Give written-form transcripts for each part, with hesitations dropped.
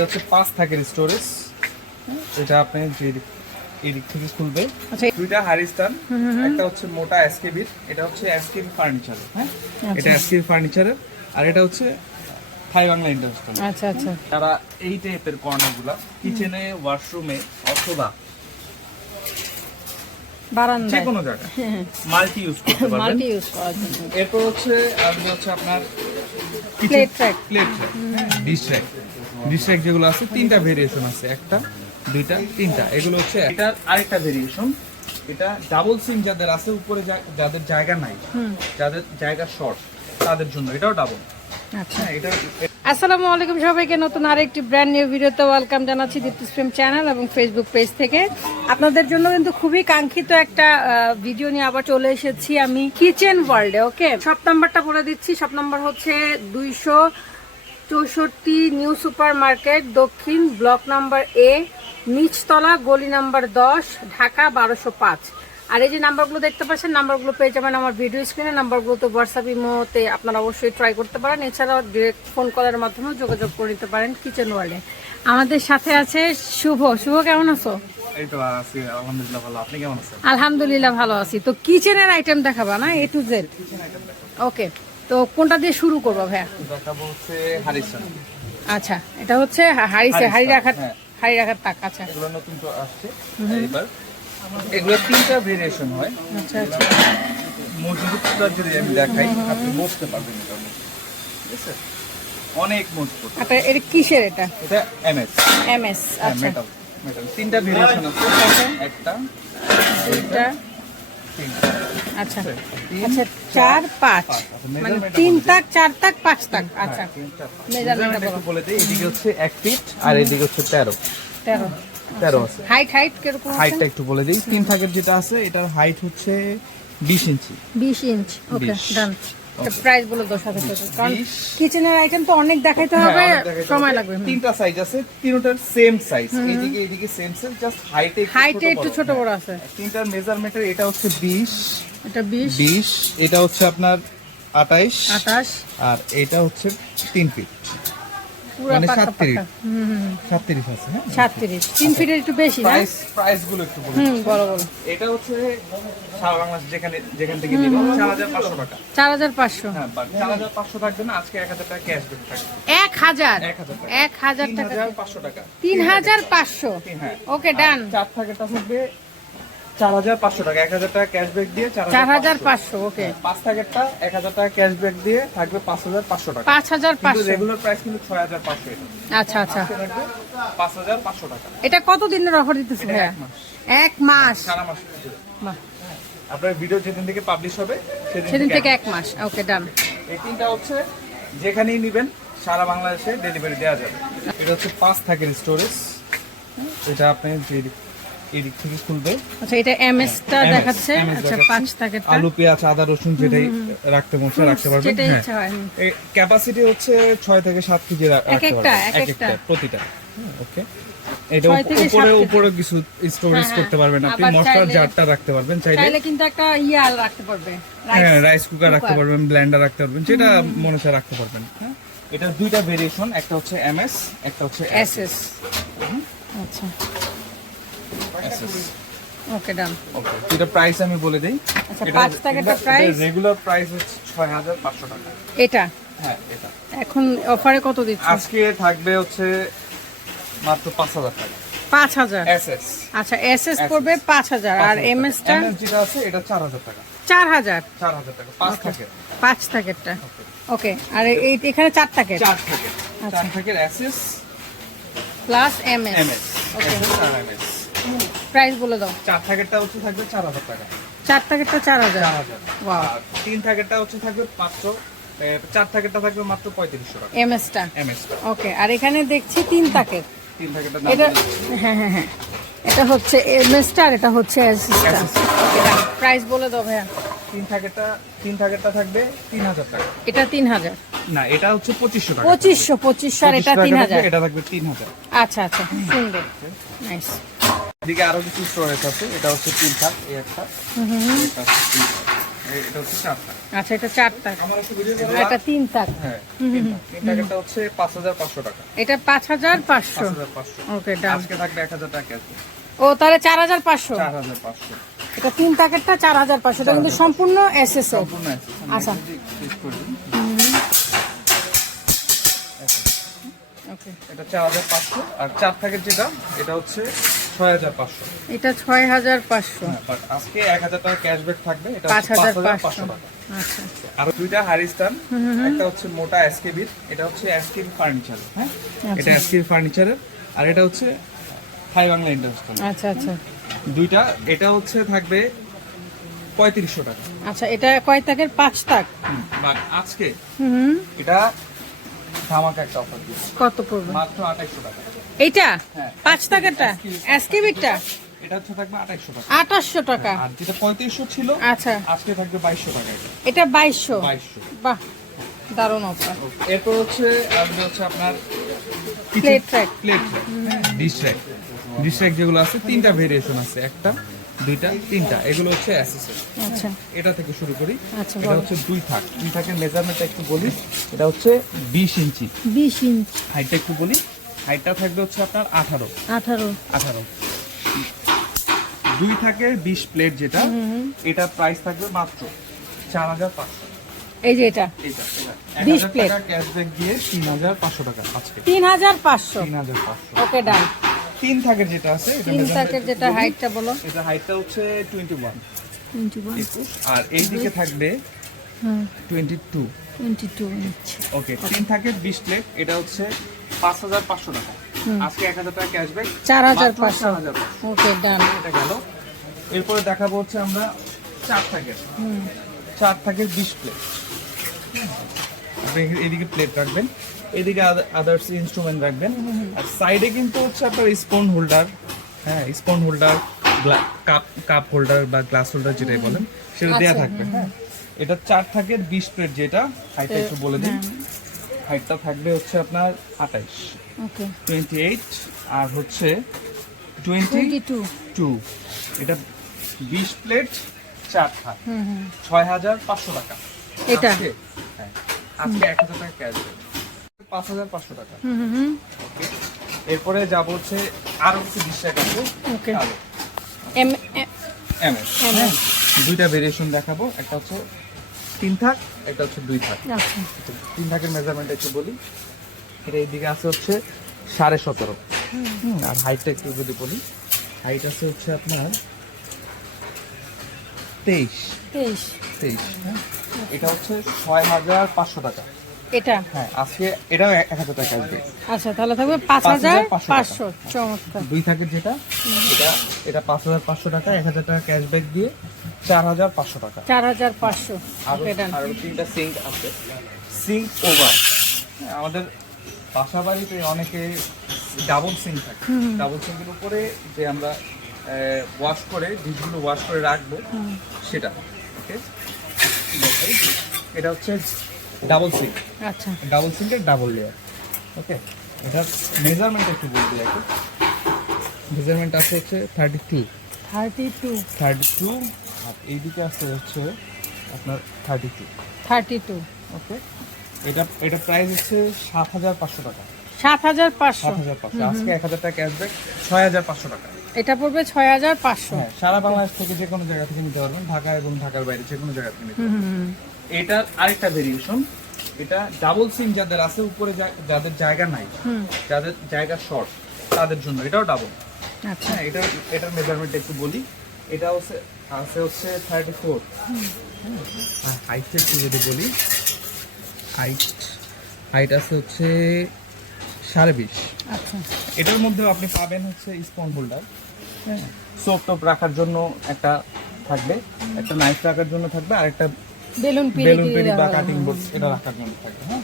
এটা হচ্ছে 5 থাকের স্টোরেজ। এটা আপনি যে এদিক থেকে খুলবে। আচ্ছা, দুইটা হারিস্তান, একটা হচ্ছে মোটা এসকেবির, এটা হচ্ছে এসকেবি ফার্নিচার। হ্যাঁ, এটা এসকেবি ফার্নিচারের, আর এটা হচ্ছে থাই বাংলা ইন্ডাস্ট্রি। আচ্ছা আচ্ছা। তারা এই টাইপের কর্নারগুলো কিচেনে, ওয়াশরুমে অথবা বারান্দায় যে কোনো জায়গায় মাল্টি ইউজ করতে পারবেন। মাল্টি ইউজ করার জন্য। এরপর হচ্ছে আপনার প্লেট ট্র্যাক, ডিশ ট্র্যাক যেগুলো আছে, তিনটা ভেরিয়েশন আছে, একটা, দুইটা, তিনটা। এগুলো হচ্ছে এটার আরেকটা ভেরিয়েশন। এটা ডাবল সিম যাদের আছে, উপরে যাদের জায়গা নাই, যাদের জায়গা শর্ট, তাদের জন্য এটাও ডাবল। আচ্ছা, এটা আসসালামু আলাইকুম সবাইকে, নতুন আরেকটি ব্র্যান্ড নিউ ভিডিওতে ওয়েলকাম জানাচ্ছি দীপ্তিস প্রেম চ্যানেল এবং ফেসবুক পেজ থেকে। আপনাদের জন্য কিন্তু খুবই কাঙ্ক্ষিত একটা ভিডিও নিয়ে আবার চলে এসেছি আমি কিচেন ওয়ার্ল্ডে। ওকে, শপ নাম্বারটা বলে দিচ্ছি। শপ নাম্বার হচ্ছে 264 নিউ সুপার মার্কেট, দক্ষিণ ব্লক নাম্বার এ, নিচতলা, গলি নাম্বার 10, ঢাকা 1205। আর এই যে নাম্বারগুলো দেখতে পাচ্ছেন, নাম্বারগুলো পেয়ে যাবেন আমার ভিডিও স্ক্রিনে। নাম্বারগুলো তো হোয়াটসঅ্যাপ, ইমোতে আপনারা অবশ্যই ট্রাই করতে পারেন। এছাড়াও ডিরেক্ট ফোন কলের মাধ্যমেও যোগাযোগ করে নিতে পারেন কিচেন ওয়ার্ল্ডে। আমাদের সাথে আছে শুভ। শুভ, কেমন আছো? এই তো আছি, আলহামদুলিল্লাহ ভালো। আপনি কেমন আছেন? আলহামদুলিল্লাহ ভালো আছি। তো কিচেনের আইটেম দেখাবা না, এ টু জেড? ওকে, তো কোনটা দিয়ে শুরু করবো ভাইয়া? দেখাবো হচ্ছে হারিসান। আচ্ছা, এটা হচ্ছে হাড়ি রাখার তাক। আচ্ছা, এগুলো নতুন তো আসছে এবার। এগুলো তিনটা ভেরিয়েশন হয়। আচ্ছা আচ্ছা। মজবুতটা যদি আমি দেখাই, আপনি বসতে পারবেন এটা, ঠিক আছে? অনেক মজবুত। আচ্ছা, এটা কিসের? এটা এমএস। এমএস। আচ্ছা, মেটাল। তিনটা ভেরিয়েশন আছে, একটা, দুইটা, তিনটা। আচ্ছা আচ্ছা, 4 5, মানে 3 তাক, 4 তাক, 5 তাক। আচ্ছা, মেজারমেন্টটা বলো। বলে দিই, এদিকে হচ্ছে 1 ফিট আর এদিকে হচ্ছে 13 আছে। হাইট কিরকম? হাইটটা একটু বলে দিই। 3 থাকের যেটা আছে, এটার হাইট হচ্ছে 20 ইঞ্চি। 20 ইঞ্চ। ওকে, 20 ডান। এটা প্রাইস বলে দাও সাথে সাথে, কারণ 20 কিচেনের আইটেম তো অনেক দেখাইতে হবে, সময় লাগবে। তিনটা সাইজ আছে, তিনটার সেম সাইজ, এদিকে সেম সাইজ, জাস্ট হাইটে একটু ছোট বড় আছে। তিনটার মেজারমেন্টের এটা হচ্ছে 20, এটা 20, এটা হচ্ছে আপনার 28, আর এটা হচ্ছে 3 ফিট, পুরো মানে পাকা 37 পাকা। 37 আছে। হ্যাঁ, 37, 3 ফিটের একটু বেশি না? প্রাইস গুলো একটু বলুন। বলো। এটা হচ্ছে সারা বাংলাদেশ যেখান থেকে নিব 4500 টাকা। 4500। হ্যাঁ, 4500 থাকবে না, আজকে 1000 টাকা ক্যাশব্যাক থাকবে। 1000 টাকা, 3500 টাকা। 3500। হ্যাঁ, ওকে, ডান। 4 থাকেটা থাকবে 4500 টাকা, 1000 টাকা ক্যাশব্যাক দিয়ে 4500। ওকে, 5 থাকেরটা 1000 টাকা ক্যাশব্যাক দিয়ে থাকবে 5500 টাকা। 5500। রেগুলার প্রাইস কিন্তু 6500 এটা। আচ্ছা আচ্ছা, আজকে থাকবে 5500 টাকা। এটা কত দিনের অফার দিতেছে ভাইয়া? 1 মাস। সারা মাস। বাহ, আপনার ভিডিও যেদিন থেকে পাবলিশ হবে সেদিন থেকে 1 মাস। ওকে, ডান। এই তিনটা হচ্ছে যেখানেই নেবেন সারা বাংলাদেশে ডেলিভারি দেওয়া যাবে। এটা হচ্ছে 5 থাকের স্টোরেজ। এটা আপনি যে এদিক থেকে খুলবে। আচ্ছা, এটা এমএস টা দেখাচ্ছে। MS আচ্ছা, দেখাচ্ছে। 5 টাকাটা। আলু, পেঁয়াজ, আদা, রসুন যেটাই রাখতে মশলা রাখতে পারবেন। যেটা হ্যাঁ, ইচ্ছা হয়। এই ক্যাপাসিটি হচ্ছে 6 থেকে 7 কেজি রাখতে একটা, পারবেন, এক একটা। প্রতিটা। ওকে, এটা 6 থেকে 7 উপরে কিছু স্টোরেজ করতে পারবেন আপনি, আবার মশলার চাইলে- জারটা রাখতে পারবেন চাইলে। চাইলে কিন্তু একটা রাখতে পারবে, হ্যাঁ, রাইস কুকার রাখতে পারবেন, ব্লেন্ডার রাখতে পারবেন, যেটা মনে চায় রাখতে পারবেন। হ্যাঁ, এটা দুইটা ভেরিয়েশন, একটা হচ্ছে এমএস, একটা হচ্ছে এসএস। আচ্ছা, এসএস। ওকে, ডান। ওকে, এটা প্রাইস আমি বলে দেই। আচ্ছা, 5 টাকাটা প্রাইস। রেগুলার প্রাইস হচ্ছে 6500 টাকা। এটা হ্যাঁ, এটা এখন অফারে কত দিচ্ছ? আজকে থাকবে হচ্ছে মাত্র 5000 টাকা। 5000। এসএস। আচ্ছা, এসএস পড়বে 5000, আর এমএস টা এমএস যেটা আছে এটা 4000 টাকা। 4000। 4000 টাকা 5 থাকে। 5 টাকারটা। ওকে, আর এই এখানে 4 টাকা 4 থাকে। আচ্ছা। 4 থাকে এসএস প্লাস এমএস। এমএস। ওকে, এসএস আর এমএস। প্রাইস বলে দাও। 4 থাকেরটা হচ্ছে থাকবে 4000 টাকা। 4 টাকারটা 4000। 4000। ওয়াও। আর 3 থাকেরটা হচ্ছে থাকবে 500, 4 থাকেরটা থাকবে মাত্র 3500 টাকা। এমএস টা। এমএস টা। ওকে, আর এখানে দেখছি 3 টাকার। 3 থাকেরটা এটা দাম হ্যাঁ, এটা হচ্ছে এমএস টা, আর এটা হচ্ছে এসএস টা। SST ওকে, ডান। প্রাইস বলে দাও ভাইয়া। 3 থাকেরটা থাকবে 3000 টাকা। এটা 3000। না, এটা হচ্ছে 2500 টাকা। 2500 আর এটা 3000। এটা থাকবে 3000। আচ্ছা আচ্ছা, সুন্দর, নাইস। এদিকে আরো কিছু স্টোরেজ আছে। এটা হচ্ছে 3 থাক, এই একটা, এটা হচ্ছে 3 থাক। এটা হচ্ছে 4 তাক। আচ্ছা, এটা 4 তাক, আমার হচ্ছে আর এটা 3 তাক। হ্যাঁ, 3 তাকেরটা হচ্ছে 5500 টাকা। এটা 5500। 5500। ওকে, ডান। আজকে থাকবে 1000 টাকা ক্যাশ। ও তাহলে 4500। 4500। এটা 3 তাকেরটা 4500, এটা কিন্তু সম্পূর্ণ এসএস এর। সম্পূর্ণ আছে। আচ্ছা। চেক করে দিন। ওকে, এটা 4500 আর 4 থাকের যেটা এটা হচ্ছে 6500। এটা 6500। হ্যাঁ, বাট আজকে 1000 টাকা ক্যাশব্যাক থাকবে, এটা 5500 টাকা। আচ্ছা, আর দুইটা হারিস্টান, একটা হচ্ছে মোটা এসকেবির, এটা হচ্ছে এসকেবি ফার্নিচার। হ্যাঁ, এটা এসকেবি ফার্নিচারের, আর এটা হচ্ছে থাই বাংলা ইন্ডাস্ট্রি। আচ্ছা, আচ্ছা, দুইটা, এটা হচ্ছে থাকবে 3500 টাকা। আচ্ছা। এটা কয় তাকের? 5 তাক। বাট আজকে হুম, এটা ধামাকা একটা অফার দিচ্ছে, কত পড়বে? মাত্র 2800 টাকা। এইটা হ্যাঁ। 5 তাকেরটা এসকেবিটা এটা হচ্ছে থাকবে 2800 টাকা। 2800 টাকা। আর যেটা 3500 ছিল আচ্ছা, আজকে থাকবে 2200 টাকা। এটা 2200। 2200। বাহ, দারুণ অফার। এরপর হচ্ছে আসবে হচ্ছে আপনার plate track. Plate dish rack যেগুলো আছে, তিনটা ভেরিয়েশন আছে, একটা, দুইটা, তিনটা। এগুলো হচ্ছে অ্যাসেসরি। আচ্ছা, এটা থেকে শুরু করি। আচ্ছা, এটা বলো। হচ্ছে 2 থাক। 2 থাকের মেজারমেন্টটা একটু বলি। এটা হচ্ছে 20 ইঞ্চি। 20 ইঞ্চি। হাইটটা একটু বলি। হাইটটা থাকবে হচ্ছে আপনার 18। 18। 2 থাকের 20 প্লেট যেটা, এটা প্রাইস থাকবে মাত্র 4500। এই যে এটা এটা 20 1000 প্লেট। টাকা ক্যাশব্যাক দিয়ে 3500 টাকা আজকে। 3500। 3500। ওকে, ডান। 3 থাকের যেটা আছে, এটা 3 measurement তাকের যেটা একটু বলি। হাইটটা বলো। এটা হাইটটা হচ্ছে 21। 21। আর এই দিকে থাকবে হুম, 22। 22 ইঞ্চি। ওকে, 3 থাকের 20 প্লেট, এটা হচ্ছে 5500 টাকা। আজকে 1000 টাকা ক্যাশব্যাক, 4500। 4500। ওকে, ডান। এটা গেল। এরপরে দেখাবো হচ্ছে আমরা 4 থাকের। 4 থাকের 20 প্লেট। আপনি এদিকে প্লেট রাখবেন, এদিকে আদার্স ইনস্ট্রুমেন্ট রাখবেন, আর সাইডে কিন্তু হচ্ছে আপনার স্পুন হোল্ডার, হ্যাঁ, স্পুন হোল্ডার, কাপ হোল্ডার বা গ্লাস হোল্ডার যেটাই বলেন, সেটা দেয়া থাকবে। হ্যাঁ, এটা 4 থাকের 20 প্লেট যেটা, হাইটটা একটু বলে দিন। হাইটটা থাকবে হচ্ছে আপনার 28, ওকে, 28 আর হচ্ছে 22। 22। এটা 20 প্লেট 4 থাক, 6500 টাকা। এটা? আজকে, হ্যাঁ, আজকে 1000 টাকা ক্যাশ দেবে, 5500 টাকা। ওকে, এরপরে যাব হচ্ছে আরো কিছু ডিশাক আছে। ওকে। কালো এম এমএস, হ্যাঁ, দুইটা ভেরিয়েশন দেখাবো, একটা হচ্ছে 3 থাক, একটা হচ্ছে 2 থাক। আচ্ছা, 3 থাকের মেজারমেন্ট একটু বলি। এটা এইদিকে আছে হচ্ছে 17.5। আর হাইটটা একটু যদি বলি, হাইট আছে হচ্ছে আপনার 23। 23। হ্যাঁ, এটা হচ্ছে 6500 টাকা। এটা? হ্যাঁ, আজকে এটাও 1000 টাকা আসবে। আচ্ছা, তাহলে থাকবে 5500। টাকা। চমৎকার। 2 থাকের যেটা, এটা 5500 টাকা, 1000 টাকা ক্যাশব্যাক দিয়ে 4500 টাকা। 4500। আরো ওকে, ডান। আরো 3টা সিঙ্ক আছে। সিঙ্ক ওভার, আমাদের বাসা বাড়িতে অনেকে ডাবল সিঙ্ক থাকে। ডাবল সিঙ্কের উপরে যে আমরা ওয়াশ করে ডিশগুলো ওয়াশ করে রাখবো, সেটা। ওকে, এটা হচ্ছে ডাবল সিঙ্ক। আচ্ছা, ডাবল সিঙ্কের ডাবল লেয়ার। ওকে, এটার মেজারমেন্ট একটু বলতে লাগে। মেজারমেন্ট আছে হচ্ছে 32। 32। আর এইদিকে আছে হচ্ছে আপনার 32। ওকে, এটা প্রাইস হচ্ছে 7500 টাকা। 7500। 7500। আজকে 1000 টাকা ক্যাশব্যাক, 6500 টাকা। এটা পড়বে 6500। হ্যাঁ, সারা বাংলাদেশ থেকে যে কোনো জায়গা থেকে নিতে পারবেন, ঢাকা এবং ঢাকার বাইরে যে কোনো জায়গা থেকে নিতে পারবেন। এটার আরেকটা ভেরিয়েশন, এটা ডাবল সিম যাদের আছে, উপরে যাদের জায়গা নাই, যাদের জায়গা শর্ট, তাদের জন্য এটাও ডাবল। আচ্ছা, হ্যাঁ, এটার মেজারমেন্ট একটু বলি। এটা হচ্ছে 34। আর হাইটটা একটু যদি বলি, হাইট আছে হচ্ছে 20.5। আচ্ছা, এটার মধ্যেও আপনি পাবেন হচ্ছে স্পুন হোল্ডার, হ্যাঁ, সোপ টোপ রাখার জন্য একটা থাকবে, একটা নাইফ রাখার জন্য থাকবে, আর একটা বেলুন বেলুন পিড়ি পেরি বা কাটিং বোর্ড এটা রাখার জন্য থাকবে। হ্যাঁ,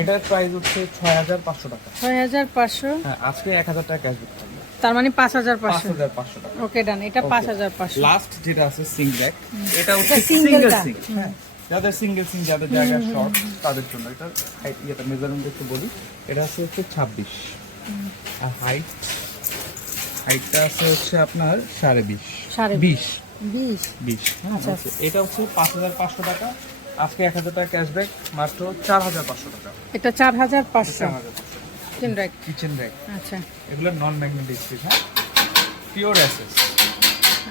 এটার প্রাইস হচ্ছে 6500 টাকা। 6500। হ্যাঁ, আজকে 1000 টাকা ক্যাশব্যাক থাকবে, তার মানে 5500। 5500 টাকা। ওকে, ডান। এটা 5500। লাস্ট যেটা আছে সিঙ্ক র্যাক, এটা হচ্ছে এটা সিঙ্গেল সিঙ্গেলটা। সিঙ্ক। হ্যাঁ, যাদের সিঙ্গেল সিঙ্ক, যাদের জায়গা শর্ট, তাদের জন্য এটা হাইট, এটা মেজারমেন্ট একটু বলি। এটা আছে হচ্ছে 26। আর হাইটটা আছে হচ্ছে আপনার 20.5। 20.5। 20 20। আচ্ছা। এটা হচ্ছে 5500 টাকা, আজকে 1000 টাকা ক্যাশব্যাক, মাত্র 4500 টাকা। এটা 4500 4500 কিচেন র্যাক। কিচেন র্যাক, আচ্ছা এগুলো নন ম্যাগনেটিক স্টিচ, হ্যাঁ, পিওর এসএস।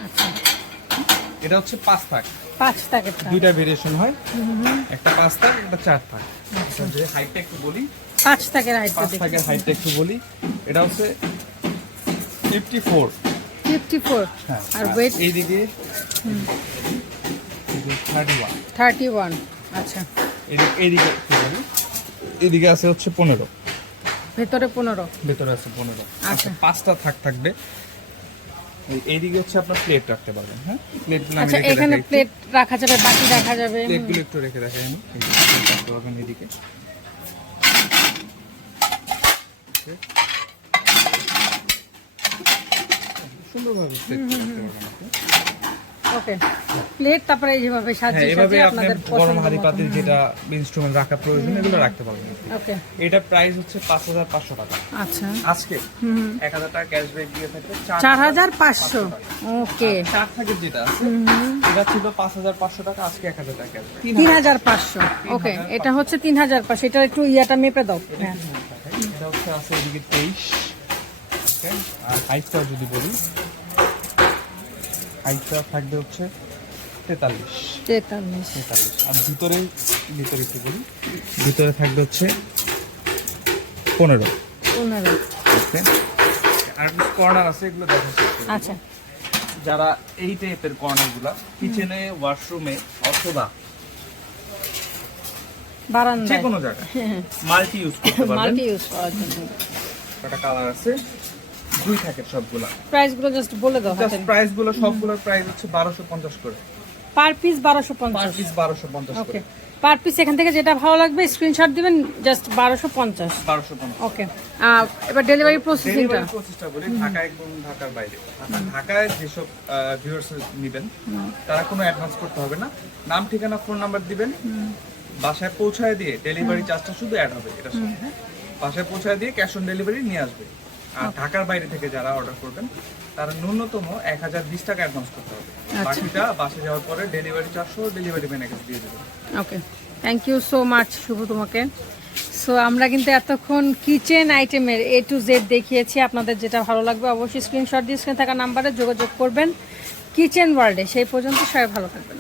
আচ্ছা, এটা হচ্ছে 5 থাক, 5 টাকা। দুইটা ভেরিয়েশন হয়, একটা 5 থাক, একটা 4 থাক। যে হাইটটা একটু বলি, 5 টাকার হাইটটা 5 দেখি। থাকের হাইটটা একটু বলি, এটা হচ্ছে 54। 54 হ্যাঁ, আর ওয়েট এইদিকে 31। 31। আচ্ছা, এইদিকে কি বলি, এইদিকে আছে হচ্ছে 15, ভেতরে 15। ভেতরে আছে 15। আচ্ছা। আচ্ছা, 5টা থাক থাকবে। এইদিকে হচ্ছে আপনার প্লেট রাখতে পারবেন, হ্যাঁ, প্লেটগুলো আমি আচ্ছা, রেখে এখানে দেখাই একটু। প্লেট রাখা যাবে, বাকি রাখা যাবে। প্লেটগুলো একটু রেখে দেখাই আমি, এই যে প্লেট রাখতে পারবেন এদিকে। সুন্দরভাবে প্লেট রাখতে পারবেন আপনি। ওকে, প্লেট তারপরে এই যেভাবে হ্যাঁ, সাজিয়ে এভাবে সাজিয়ে আপনার আপনাদের গরম পছন্দ হাঁড়ি মতো। পাতিল যেটা ইনস্ট্রুমেন্ট রাখা প্রয়োজন এগুলো রাখতে পারবেন। ওকে, এটা প্রাইস হচ্ছে 5500 টাকা, আচ্ছা, আজকে 1000 টাকা ক্যাশব্যাক দিয়ে থাকবে 4500। ওকে, 4 থাকের যেটা আছে এটা ছিল 5500 টাকা, আজকে 1000 টাকা ক্যাশব্যাক 3500। ওকে, এটা হচ্ছে 3500। এটা একটু ইয়াটা মেপে দাও। হ্যাঁ, এটা হচ্ছে আছে এদিকে 23। ওকে, আর হাইটটা যদি বলি, হাইটটা থাকবে হচ্ছে 43। 43। আর ভিতরে একটু বলি, ভিতরে থাকবে হচ্ছে 15। 15। ওকে, আর কর্নার আছে, এগুলো দেখা যাচ্ছে। আচ্ছা, যারা এই টাইপের কর্নারগুলো কিচেনে, ওয়াশরুমে অথবা যে বারান্দায় কোনো জায়গায় মাল্টি ইউজ করতে পারবেন। মাল্টি ইউজ করার জন্য। একটা কালার আছে, 2 থাকের সবগুলা। প্রাইসগুলো জাস্ট বলে দাও। জাস্ট প্রাইস গুলো সবগুলোর প্রাইস হচ্ছে 1250 করে, পার পিস পার 1250। পিস 1250 ওকে, করে, পার পিস এখান থেকে যেটা ভালো লাগবে স্ক্রিনশট দিবেন, জাস্ট 1250। 1250। ওকে, এবার ডেলিভারি প্রসেসিংটা। ডেলিভারি প্রসেসটা বলি, ঢাকা এবং ঢাকার বাইরে। আপনার ঢাকায় যেসব ভিউয়ার্স নেবেন তারা কোনো অ্যাডভান্স করতে হবে না, নাম, ঠিকানা, ফোন নাম্বার দিবেন, বাসায় পৌঁছায় দিয়ে ডেলিভারি চার্জটা শুধু অ্যাড হবে এটার সাথে, হ্যাঁ? বাসায় পৌঁছায় দিয়ে ক্যাশ অন ডেলিভারি নিয়ে আসবে। আর ঢাকার বাইরে থেকে যারা অর্ডার করবেন তারা ন্যূনতম 1020 টাকা অ্যাডভান্স করতে হবে, বাকিটা বাসে যাওয়ার পরে ডেলিভারি চার্জ সহ ডেলিভারি ম্যানের কাছে দিয়ে দেবেন। ওকে, থ্যাংক ইউ সো মাচ শুভ তোমাকে। সো আমরা কিন্তু এতক্ষণ কিচেন আইটেমের A to Z দেখিয়েছি। আপনাদের যেটা ভালো লাগবে অবশ্যই স্ক্রিনশট দিয়ে স্ক্রিনে থাকা নাম্বারে যোগাযোগ করবেন কিচেন ওয়ার্ল্ডে। সেই পর্যন্ত সবাই ভালো থাকবেন।